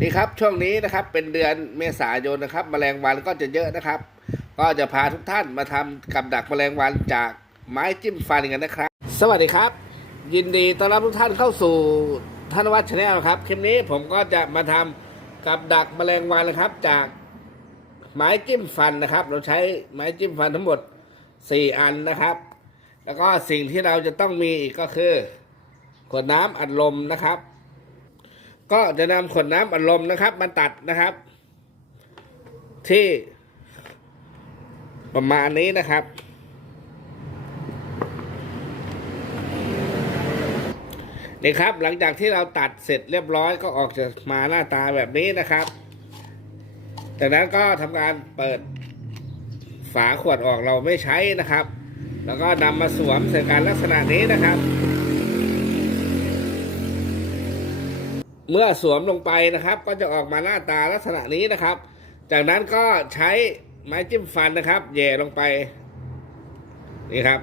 นี่ครับช่วงนี้นะครับเป็นเดือนเมษายนนะครับแมลงวันก็จะเยอะนะครับ ก็จะพาทุกท่านมาทำกับดักแมลงวันจากไม้จิ้มฟันกันนะครับ สวัสดีครับ ยินดีต้อนรับทุกท่านเข้าสู่ธนวัฒน์ชาแนลครับคลิปนี้ผมก็จะมาทำกับดักแมลงวันนะครับ จากไม้จิ้มฟันนะครับ เราใช้ไม้จิ้มฟันทั้งหมด 4 อันนะครับ แล้วก็สิ่งที่เราจะต้องมีอีกก็คือขวดน้ำอัดลมนะครับ ก็จะนำขวดน้ำอัดลมนะครับมาตัดนะครับ ที่ประมาณนี้นะครับ นี่ครับหลังจากที่เราตัดเสร็จเรียบร้อยก็ออกจะมาหน้าตาแบบนี้นะครับจากนั้นก็ทำการเปิดฝาขวดออกเราไม่ใช้นะครับ แล้วก็นำมาสวมใส่การลักษณะนี้นะครับ เมื่อสวมลงไปนะครับ ก็จะออกมาหน้าตาลักษณะนี้นะครับ จากนั้นก็ใช้ไม้จิ้มฟันนะครับแย่ลงไปนี่ครับ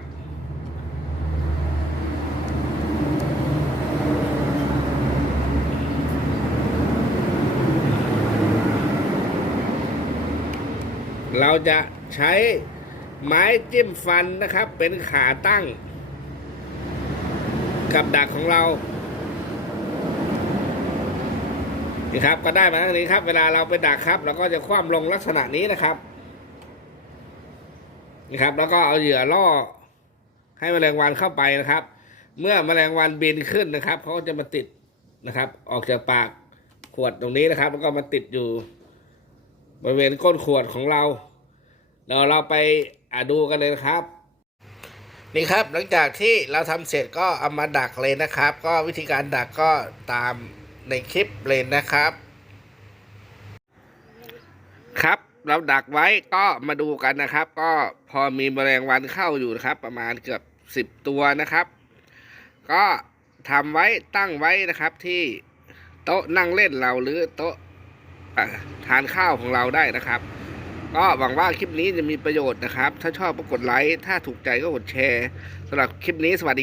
เราจะใช้ไม้จิ้มฟันนะครับ เป็นขาตั้ง กับดักของเรา นี่ครับ ก็ได้มาทั้งนี้ครับ เวลาเราไปดักครับเราก็จะคว่ำลงลักษณะนี้นะครับ นี่ครับ แล้วก็เอาเหยื่อล่อ ให้แมลงวันเข้าไปนะครับ เมื่อแมลงวันบินขึ้นนะครับเขาก็จะมาติดนะครับ ออกจากปากขวดตรงนี้นะครับ แล้วก็มาติดอยู่ บริเวณก้นขวดของเราเราเราไปอาดูกันเลยนะครับ นี่ครับหลังจากที่เราทำเสร็จก็เอามาดักเลยนะครับ ก็วิธีการดักก็ตาม ในคลิปเลยนะครับ ครับเราดักไว้ก็มาดูกันนะครับ ก็พอมีแมลงวันเข้าอยู่นะครับ ประมาณเกือบสิบตัวนะครับ ก็ทำไว้ตั้งไว้นะครับที่โต๊ะนั่งเล่นเราหรือโต๊ะอะทานข้าวของเราได้นะครับ ก็หวังว่าคลิปนี้จะมีประโยชน์นะครับ ถ้าชอบก็กดไลค์ถ้าถูกใจก็กดแชร์สำหรับคลิปนี้สวัสดี